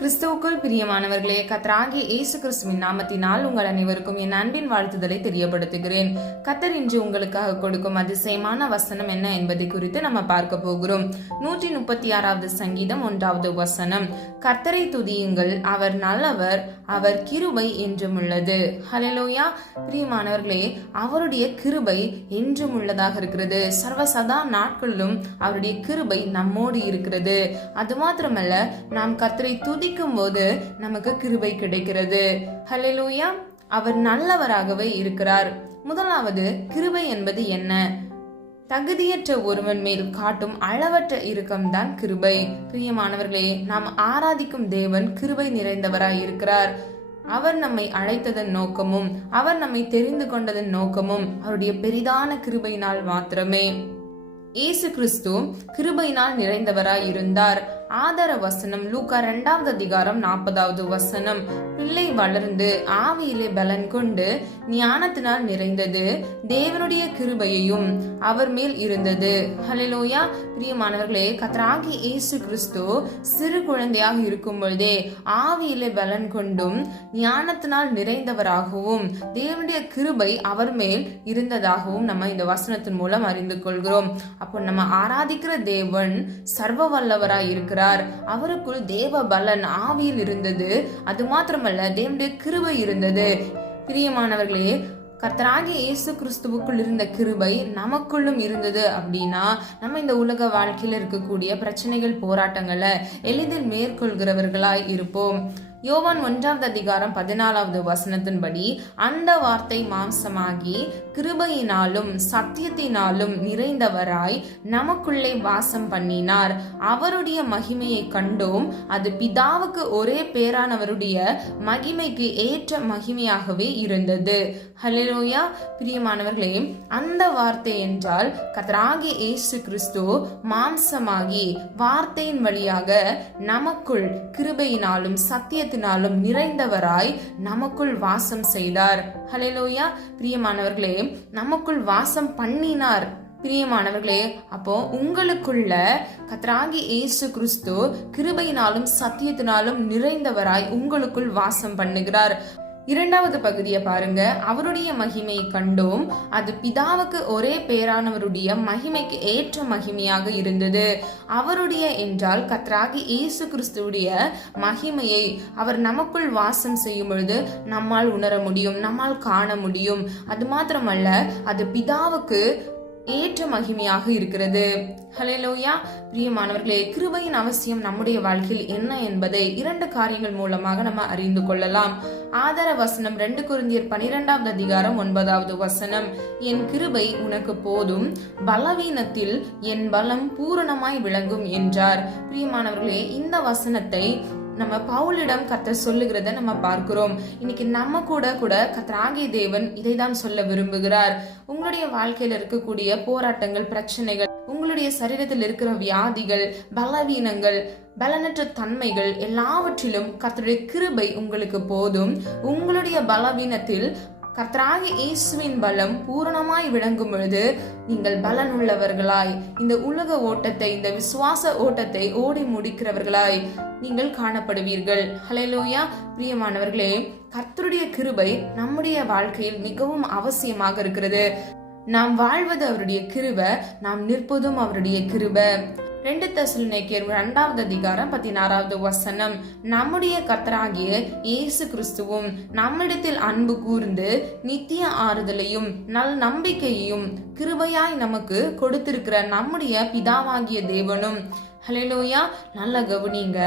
கிறிஸ்துவுக்குள் பிரியமானவர்களே, கர்த்தராகிய இயேசு கிறிஸ்துவின் நாமத்தினால் உங்கள் அனைவருக்கும் என் அன்பின் வாழ்த்துதலை தெரியப்படுத்துகிறேன். கர்த்தர் இன்று உங்களுக்காக கொடுக்கும் அதிசயமான வசனம் என்ன என்பதை குறித்து நம்ம பார்க்க போகிறோம். 136வது சங்கீதம் 1வது வசனம், கர்த்தரை துதியுங்கள், அவர் நல்லவர், அவர் கிருபை என்றும் உள்ளது. ஹல்லேலூயா. பிரியமானவர்களே, அவருடைய கிருபை என்றும் உள்ளதாக இருக்கிறது. சர்வசதா நாட்களிலும் அவருடைய கிருபை நம்மோடு இருக்கிறது. அது மாத்திரமல்ல, நாம் கர்த்தரை துதிக்கும் போது நமக்கு கிருபை கிடைக்கிறது. ஹல்லேலூயா. அவர் நல்லவராகவே இருக்கிறார். முதலாவது, கிருபை என்பது என்ன? தகுதியற்ற ஒருவன் மேல் காட்டும் அளவற்ற இரக்கம்தான் கிருபை. பிரியமானவர்களே, நாம் ஆராதிக்கும் தேவன் கிருபை நிறைந்தவராய் இருக்கிறார். அவர் நம்மை அழைத்ததன் நோக்கமும் அவர் நம்மை தெரிந்து கொண்டதன் நோக்கமும் அவருடைய பெரிதான கிருபையினால் மாத்திரமே. இயேசு கிறிஸ்து கிருபையினால் நிறைந்தவராய் இருந்தார். ஆதார வசனம் லூக்கா 2வது அதிகாரம் 40வது வசனம், பிள்ளை வளர்ந்து ஆவியிலே பலன் கொண்டு ஞானத்தினால் நிறைந்தது, தேவனுடைய கிருபையையும் அவர் மேல் இருந்தது. ஹல்லேலூயா. பிரியமானவர்களே, கர்த்தராகிய இயேசு கிறிஸ்து சிறு குழந்தையாக இருக்கும் பொழுதே ஆவியிலே பலன் கொண்டும் ஞானத்தினால் நிறைந்தவராகவும் தேவனுடைய கிருபை அவர் மேல் இருந்ததாகவும் நம்ம இந்த வசனத்தின் மூலம் அறிந்து கொள்கிறோம். அப்போ நம்ம ஆராதிக்கிற தேவன் சர்வ வல்லவராய் இருக்கிறார். அவருக்குள் தேவ பலன் ஆவியில் இருந்தது. அது மாத்திரமல்ல, தேவனுடைய கிருபை இருந்தது. பிரியமானவர்களே, கர்த்தராகிய இயேசு கிறிஸ்துவுக்குள் இருந்த கிருபை நமக்குள்ளும் இருந்தது அப்படின்னா நம்ம இந்த உலக வாழ்க்கையில இருக்கக்கூடிய பிரச்சனைகள், போராட்டங்களை எளிதில் மேற்கொள்கிறவர்களாய் இருப்போம். யோவான் 1வது அதிகாரம் 14வது வசனத்தின்படி, அந்த வார்த்தை மாம்சமாகி கிருபையினாலும் சத்தியத்தினாலும் நிறைந்தவராய் நமக்குள்ளே வாசம் பண்ணினார். அவருடைய மகிமையை கண்டோம். அது பிதாவுக்கு ஒரே பேரானவருடைய மகிமைக்கு ஏற்ற மகிமையாகவே இருந்தது. ஹல்லேலூயா. பிரியமானவர்களே, அந்த வார்த்தை என்றால் கர்த்தராகிய இயேசு கிறிஸ்து மாம்சமாகி வார்த்தையின் வழியாக நமக்குள் கிருபையினாலும் சத்திய நிறைந்தவராய் நமக்குள் வாசம் செய்தார். ஹல்லேலூயா. பிரியமானவர்களே, நமக்குள் வாசம் பண்ணினார். பிரியமானவர்களே, அப்போ உங்களுக்குள்ள கர்த்தராகிய இயேசு கிறிஸ்து கிருபையினாலும் சத்தியத்தினாலும் நிறைந்தவராய் உங்களுக்குள் வாசம் பண்ணுகிறார். இரண்டாவது பகுதியை பாருங்க. அவருடைய மகிமையை கண்டோம். அது பிதாவுக்கு ஒரே பேரானவருடைய மகிமைக்கு ஏற்ற மகிமையாக இருந்தது. அவருடைய என்றால் கர்த்தராகிய இயேசு கிறிஸ்துவுடைய மகிமையை அவர் நமக்குள் வாசம் செய்யும் பொழுது நம்மால் உணர முடியும், நம்மால் காண முடியும். அது மாத்திரமல்ல, அது பிதாவுக்கு ஏற்ற மகிமையாக இருக்கிறது. ஹல்லேலூயா. பிரியமானவர்களே, கிருபையின் அவசியம் நம்முடைய வாழ்க்கையில் என்ன என்பதை 2 காரியங்கள் மூலமாக நம்ம அறிந்து கொள்ளலாம். ஆதார வசனம் 2 கொரிந்தியர் 12வது அதிகாரம் 9வது வசனம், என் கிருபை உனக்கு போதும், பலவீனத்தில் என் பலம் பூரணமாய் விளங்கும் என்றார். பிரியமானவர்களே, இந்த வசனத்தை நம்ம பவுலிடம் கர்த்தர் சொல்லுகிறத நம்ம பார்க்கிறோம். இன்னைக்கு நம்ம கூட கர்த்தராகிய தேவன் இதை தான் சொல்ல விரும்புகிறார். உங்களுடைய வாழ்க்கையில இருக்கக்கூடிய போராட்டங்கள், பிரச்சனைகள், உங்களுடைய சரீரத்தில் இருக்கிற வியாதிகள், பலவீனங்கள், பலனற்ற தன்மைகள் எல்லாவற்றிலும் கர்த்தருடைய கிருபை உங்களுக்கு போதும். உங்களுடைய பலவீனத்தில் கர்த்தராகிய இயேசுவின் பலம் பூரணமாய் விளங்கும் பொழுது நீங்கள் பலன் உள்ளவர்களாய் இந்த உலக ஓட்டத்தை, இந்த விசுவாச ஓட்டத்தை ஓடி முடிக்கிறவர்களாய் நீங்கள் காணப்படுவீர்கள். ஹல்லேலூயா. பிரியமானவர்களே, கர்த்தருடைய கிருபை நம்முடைய வாழ்க்கையில் மிகவும் அவசியமாக இருக்கிறது. நாம் வாழ்வது அவருடைய கிருபை, நாம் நிற்பதும் அவருடைய கிருபை. 2 தெசலோனிக்கேயர் 2வது அதிகாரம் 16வது வசனம், நம்முடைய கர்த்தராகிய இயேசு கிறிஸ்துவும் நம்மிடத்தில் அன்பு கூர்ந்து நித்திய ஆறுதலையும் நல் நம்பிக்கையையும் கிருபையாய் நமக்கு கொடுத்திருக்கிற நம்முடைய பிதாவாகிய தேவனும். ஹல்லேலூயா. நல்ல கவனிங்க.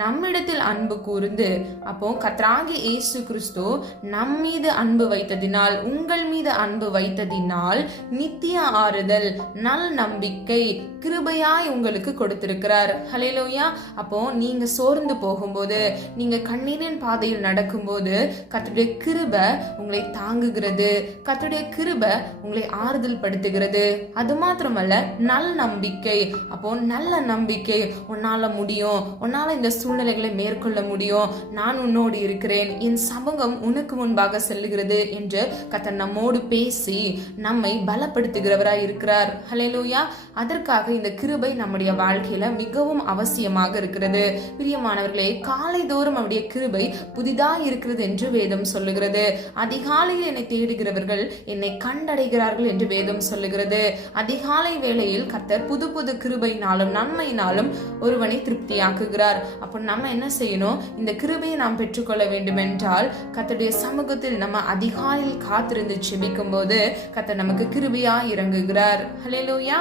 நம்மிடத்தில் அன்பு கூர்ந்து, அப்போ கர்த்தராகிய இயேசு கிறிஸ்து நம் மீது அன்பு வைத்ததினால், உங்கள் மீது அன்பு வைத்ததினால் நித்திய ஆறுதல், நல் நம்பிக்கை கிருபையாய் உங்களுக்கு கொடுத்திருக்கிறார். ஹல்லேலூயா. அப்போ நீங்க சோர்ந்து போகும்போது, நீங்க கண்ணீரின் பாதையில் நடக்கும்போது கர்த்தருடைய கிருபை உங்களை தாங்குகிறது. கர்த்தருடைய கிருபை உங்களை ஆறுதல் படுத்துகிறது. அது மாத்திரமல்ல, நல் நம்பிக்கை. அப்போ நல்ல நம்பிக்கை, உன்னால முடியும், உன்னால இந்த சூழ்நிலைகளை மேற்கொள்ள முடியும். நான் உன்னோடு இருக்கிறேன், என் சமூகம் உனக்கு முன்பாக செல்லுகிறது என்று கர்த்தர் நம்மோடு பேசி நம்மை பலப்படுத்துகிறவராய் இருக்கிறார். ஹல்லேலூயா. அதற்காக இந்த கிருபை நம்முடைய வாழ்க்கையில மிகவும் அவசியமாக இருக்கிறது. பிரியமானவர்களே, காலைதோறும் அவருடைய கிருபை புதிதாக இருக்கிறது என்று வேதம் சொல்லுகிறது. அதிகாலையில் என்னை தேடுகிறவர்கள் என்னை கண்டடைகிறார்கள் என்று வேதம் சொல்லுகிறது. அதிகாலை வேளையில் கர்த்தர் புது புது கிருபையினாலும் நன்மையினாலும் ஒருவனை திருப்தியாக்குகிறார். அப்போ நம்ம என்ன செய்யணும்? இந்த கிருபையை நாம் பெற்றுக்கொள்ள வேண்டும் என்றால் கர்த்தருடைய சமூகத்தில் நம்ம அதிகாலையில் காத்திருந்து செபிக்கும் போது கர்த்தர் நமக்கு கிருபையா இறங்குகிறார். ஹல்லேலூயா.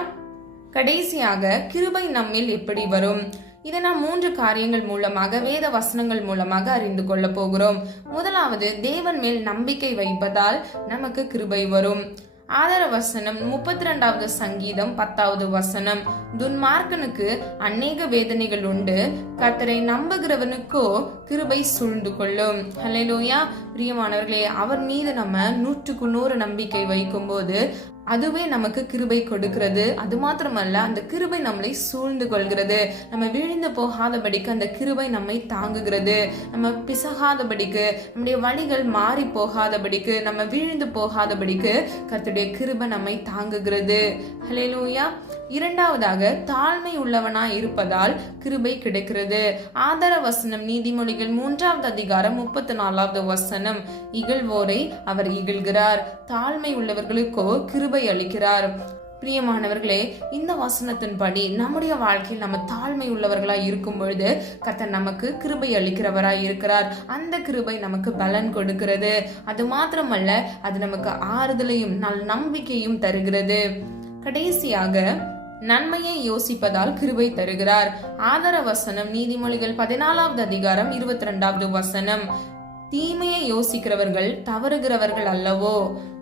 கடைசியாக கிருபை நம்மில் எப்படி வரும்? இதை நாம் 3 காரியங்கள் மூலமாக, வேத வசனங்கள் மூலமாக அறிந்து கொள்ள போகிறோம். முதலாவது, தேவன் மேல் நம்பிக்கை வைப்பதால் நமக்கு கிருபை வரும். ஆதார வசனம் 32வது சங்கீதம் 10வது வசனம், துன்மார்க்கனுக்கு அநேக வேதனைகள் உண்டு, கர்த்தரை நம்புகிறவனுக்கோ கிருபை சூழ்ந்து கொள்ளும். ஹல்லேலூயா. பிரியமானவர்களே, அவர் மீது நம்ம 100க்கு 100 நம்பிக்கை வைக்கும் போது அதுவே நமக்கு கிருபை கொடுக்கிறது. அது மாத்திரமல்ல, அந்த கிருபை நம்மளை சூழ்ந்து கொள்கிறது. நம்ம விழுந்து போகாதபடிக்கு அந்த கிருபை நம்மை தாங்குகிறது. நம்ம பிசகாதபடிக்கு, நம்முடைய வழிகள் மாறி போகாதபடிக்கு, நம்ம விழுந்து போகாதபடிக்கு கர்த்தருடைய கிருபை நம்மை தாங்குகிறது. ஹல்லேலூயா. இரண்டாவதாக, தாழ்மை உள்ளவனாய் இருப்பதால் கிருபை கிடைக்கிறது. ஆதார வசனம் நீதிமொழிகள் 3வது அதிகாரம் 34வது வசனம், இகழ்வோரை அவர் இகழ்கிறார், தாழ்மை உள்ளவர்களுக்கோ கிருபை அளிக்கிறார். பிரியமானவர்களே, இந்த வசனத்தின்படி நம்முடைய வாழ்க்கையில் நம்ம தாழ்மை உள்ளவர்களாய் இருக்கும் பொழுது கர்த்தர் நமக்கு கிருபை அளிக்கிறவராய் இருக்கிறார். அந்த கிருபை நமக்கு பலன் கொடுக்கிறது. அது மாத்திரமல்ல, அது நமக்கு ஆறுதலையும் நம்பிக்கையும் தருகிறது. கடைசியாக, நன்மையை யோசிப்பதால் கிருபை தருகிறார். ஆதார வசனம் நீதிமொழிகள் 14வது அதிகாரம் 22வது வசனம், தீமையை யோசிக்கிறவர்கள் தவறுகிறவர்கள் அல்லவோ,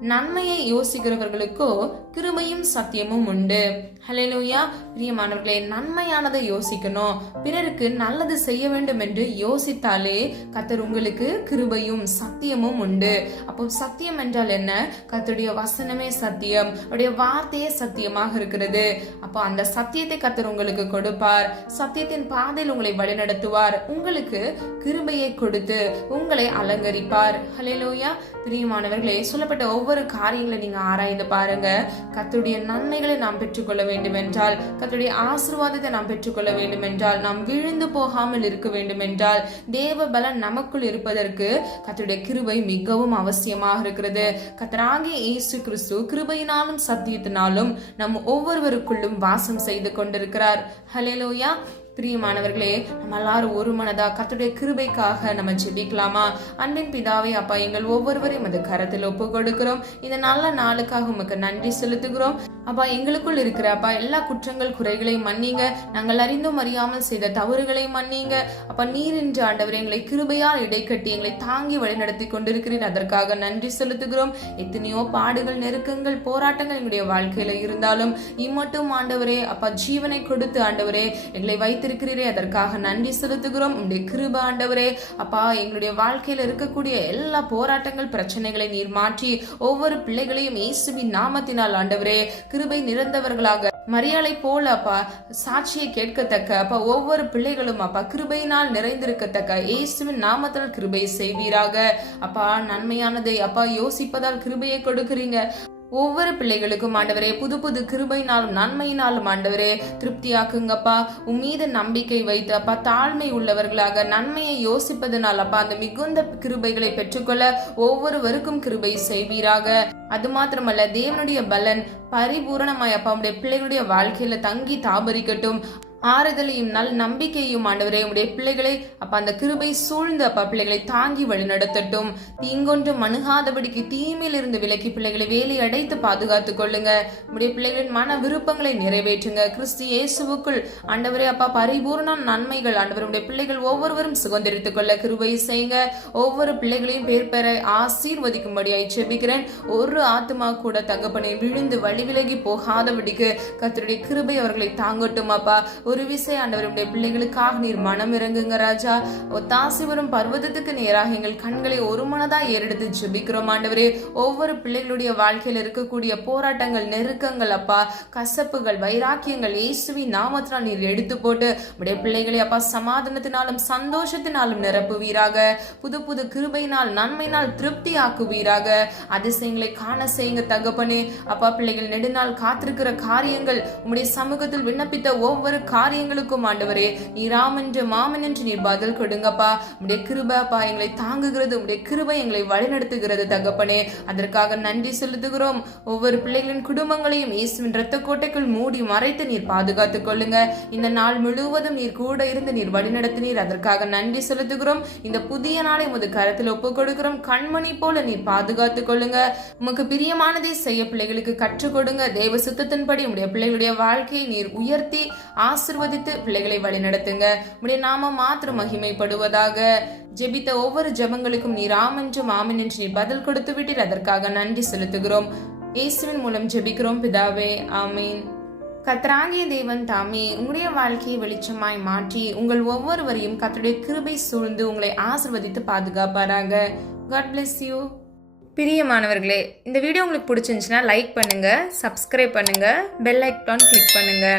நன்மையை யோசிக்கிறவர்களுக்கோ கிருபையும் சத்தியமும் உண்டு. ஹல்லேலூயா. பிரியமானவர்களே, நன்மையானதை யோசிக்கணும். பிறருக்கு நல்லது செய்ய வேண்டும் என்று யோசித்தாலே கர்த்தர் உங்களுக்கு கிருபையும் சத்தியமும் உண்டு. அப்போ சத்தியம் என்றால் என்ன? கர்த்தருடைய வசனமே சத்தியம், அவருடைய வார்த்தையே சத்தியமாக இருக்கிறது. அப்போ அந்த சத்தியத்தை கர்த்தர் உங்களுக்கு கொடுப்பார். சத்தியத்தின் பாதையில் உங்களை வழிநடத்துவார். உங்களுக்கு கிருபையை கொடுத்து உங்களை அலங்கரிப்பார். ஹல்லேலூயா. பிரியமானவர்களே, சொல்லப்பட்ட ஒவ்வொரு காரியங்களை நீங்க ஆராய்ந்து பாருங்க. கர்த்தருடைய நன்மைகளை நாம் பெற்றுக்கொள்ள வேண்டும் என்றால், கர்த்தருடைய ஆசீர்வாதத்தை நாம் பெற்றுக்கொள்ள வேண்டும் என்றால், நாம் விழுந்து போகாமல் இருக்க வேண்டும் என்றால், தேவ பலன் நமக்குள் இருப்பதற்கு கர்த்தருடைய கிருபை மிகவும் அவசியமாக இருக்கிறது. கர்த்தராகிய இயேசு கிறிஸ்து கிருபையினாலும் சத்தியத்தினாலும் நம் ஒவ்வொருவருக்குள்ளும் வாசம் செய்து கொண்டிருக்கிறார். ஹல்லேலூயா. பிரியமானவர்களே, நம்ம எல்லாரும் ஒரு மனதா கர்த்தருடைய கிருபைக்காக நம்ம ஜெபிக்கலாமா? அன்பின் பிதாவே, அப்பா, எங்கள் ஒவ்வொருவரையும் அது கரத்தில் ஒப்பு கொடுக்கிறோம். இந்த நல்ல நாளுக்காக உமக்கு நன்றி செலுத்துகிறோம். அப்பா, எங்களுக்குள் இருக்கிற அப்பா எல்லா குற்றங்கள் குறைகளையும் மன்னிங்க. நாங்கள் அறிந்தும் அறியாமல் செய்த தவறுகளையும் மன்னிங்க. அப்பா, நீர் என்று ஆண்டவர் எங்களை கிருபையால் இடைக்கட்டி எங்களை தாங்கி வழி நடத்தி கொண்டிருக்கிறீர். அதற்காக நன்றி செலுத்துகிறோம். எத்தனையோ பாடுகள், நெருக்கங்கள், போராட்டங்கள் எங்களுடைய வாழ்க்கையில இருந்தாலும் இம்மட்டும் ஆண்டவரே அப்பா ஜீவனை கொடுத்து ஆண்டவரே எங்களை வைத்திருக்கிறீரே, அதற்காக நன்றி செலுத்துகிறோம். உங்களுடைய கிருபை ஆண்டவரே அப்பா எங்களுடைய வாழ்க்கையில இருக்கக்கூடிய எல்லா போராட்டங்கள், பிரச்சனைகளை நீர் மாற்றி ஒவ்வொரு பிள்ளைகளையும் இயேசுவின் நாமத்தினால் ஆண்டவரே கிருபை நிறைந்தவர்களாக, மரியாதை போல அப்பா சாட்சியை கேட்கத்தக்க அப்பா ஒவ்வொரு பிள்ளைகளும் அப்பா கிருபையினால் நிறைந்திருக்கத்தக்க இயேசுவின் நாமத்தில் கிருபை செய்வீராக. அப்பா, நன்மையானதை அப்பா யோசிப்பதால் கிருபையை கொடுக்கிறீங்க. ஒவ்வொரு பிள்ளைகளுக்கும் ஆண்டவரே புது புது கிருபையினாலும் நன்மையினாலும் ஆண்டவரே திருப்தியாக்குங்கப்பா. உம்மீது நம்பிக்கை வைத்து அப்பா தாழ்மை உள்ளவர்களாக நன்மையை யோசிப்பதனால் அப்பா அந்த மிகுந்த கிருபைகளை பெற்றுக்கொள்ள ஒவ்வொருவருக்கும் கிருபை செய்வீராக. அது மாத்திரமல்ல, தேவனுடைய பலன் பரிபூரணமாய் அப்பா உடைய பிள்ளைகளுடைய வாழ்க்கையில தங்கி தாபரிக்கட்டும். ஆறுதலையும் நல் நம்பிக்கையும் ஆண்டவரே உடைய பிள்ளைகளை அப்ப அந்த கிருபை சூழ்ந்து அப்பா பிள்ளைகளை தாங்கி வழி நடத்தட்டும். தீங்கொன்றும் அணுகாதபடிக்கு தீமையிலிருந்து விலக்கி பிள்ளைகளை வேலி அடைத்து பாதுகாத்துக் கொள்ளுங்க. உடைய பிள்ளைகளின் மன விருப்பங்களை நிறைவேற்றுங்க. கிறிஸ்து இயேசுவுக்குள் ஆண்டவரே அப்பா பரிபூர்ண நன்மைகள் ஆண்டவர் உடைய பிள்ளைகள் ஒவ்வொருவரும் சுதந்திரித்துக் கொள்ள கிருபை செய்யுங்க. ஒவ்வொரு பிள்ளைகளையும் பேர் பெற ஆசீர்வதிக்கும்படியாய் செபிக்கிறேன். ஒரு ஆத்மா கூட தகப்பனை விழுந்து வழி விலகி போகாதபடிக்கு கர்த்தருடைய கிருபை அவர்களை தாங்கட்டும் அப்பா. ஒரு விசை ஆண்டவர் உடைய பிள்ளைகளுக்காக நீர் மனம் இறங்குங்க ராஜா. ஒத்தாசி வரும் பர்வதத்துக்கு நேராக எங்கள் கண்களை ஒரு மனதா ஏறெடுத்து ஜெபிக்கிறோம் ஆண்டவரே. ஒவ்வொரு பிள்ளைகளுடைய வாழ்க்கையில் இருக்கக்கூடிய போராட்டங்கள், நெருக்கங்கள் அப்பா, கசப்புகள், வைராக்கியங்கள் இயேசுவின் நாமத்தினால் நீர் எடுத்து போட்டு உடைய பிள்ளைகளை அப்பா சமாதானத்தினாலும் சந்தோஷத்தினாலும் நிரப்புவீராக. புது புது கிருபையினால் நன்மையினால் திருப்தி ஆக்குவீராக. அதிசயங்களை காண செய்யுங்க தகப்பனே. அப்பா பிள்ளைகள் நெடுநாள் காத்திருக்கிற காரியங்கள், உம்முடைய சமூகத்தில் விண்ணப்பித்த ஒவ்வொரு காரியங்களுக்கும் ஆண்டவரே நீர் ராமென்று மாமன் என்று நீர் பதில் கொடுங்கப்பா. உம்முடைய கிருபை அப்பா எங்களை தாங்குகிறது, உம்முடைய கிருபை எங்களை வழிநடத்துகிறது தகப்பனே. அதற்காக நன்றி செலுத்துகிறோம். ஒவ்வொரு பிள்ளைகளின் குடும்பங்களையும் இயேசுவின் இரத்த கோட்டைக்குள் மூடி மறைத்து நீர் பாதுகாத்துக் கொள்ளுங்க. இந்த நாள் முழுவதும் நீர் கூட இருந்து நீர் வழிநடத்தினீர். அதற்காக நன்றி செலுத்துகிறோம். இந்த புதிய நாளை உமது கரத்தில் ஒப்புக் கொடுக்கிறோம். கண்மணி போல நீர் பாதுகாத்துக் கொள்ளுங்க. உமக்கு பிரியமானதை செய்ய பிள்ளைகளுக்கு கற்றுக் கொடுங்க. தேவ சுத்தத்தின்படி உடைய பிள்ளைகளுடைய வாழ்க்கையை நீர் உயர்த்தி ஆசிர்வதித்து பிள்ளைகளை வழிநடத்துங்க. உடைய நாமம் மாத்திரம் மகிமைப்படுவதாக. ஜெபித்த ஒவ்வொரு ஜெபங்களுக்கும் நீர் ஆமென்றும் ஆமென் என்று நீர் பதில் கொடுத்து விட்டீர். அதற்காக நன்றி செலுத்துகிறோம். இயேசுவின் மூலம் ஜெபிக்கிறோம் பிதாவே, ஆமீன். கர்த்தராகிய தேவன் தாமே உங்களுடைய வாழ்க்கையை வெளிச்சமாய் மாற்றி உங்கள் ஒவ்வொருவரையும் கர்த்தருடைய கிருபை சூழ்ந்து உங்களை ஆசீர்வதித்து பாதுகாப்பாராக. God bless you. பிரியமானவர்களே, இந்த வீடியோ உங்களுக்கு பிடிச்சிருந்துச்சுன்னா லைக் பண்ணுங்க, சப்ஸ்கிரைப் பண்ணுங்க, பெல் ஐக்கான் கிளிக் பண்ணுங்க.